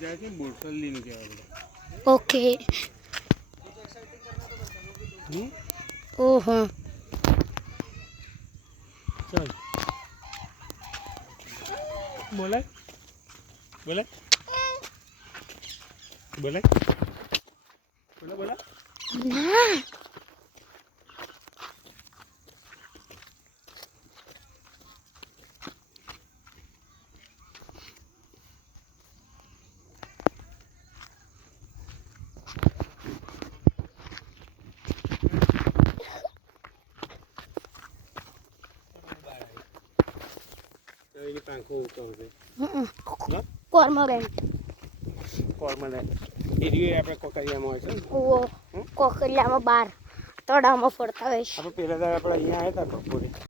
જાય છે બોરસલ્લીનું કહેવાય. ઓકે. ઓહો. ચાલ બોલે બોલે બોલે બોલે બોલે ના. એની પાંખો ઊંચો છે. કોર્મોરેન્ટ. કોર્મોરેન્ટ એરિયો આપણે કોકરિયામાં હોય છે ને. ઓહો. કોકરિયામાં 12 તળાવમાં ફરતા હોય છે. આપણે પહેલા આપણે અહીંયા આવ્યા હતા બપોરે.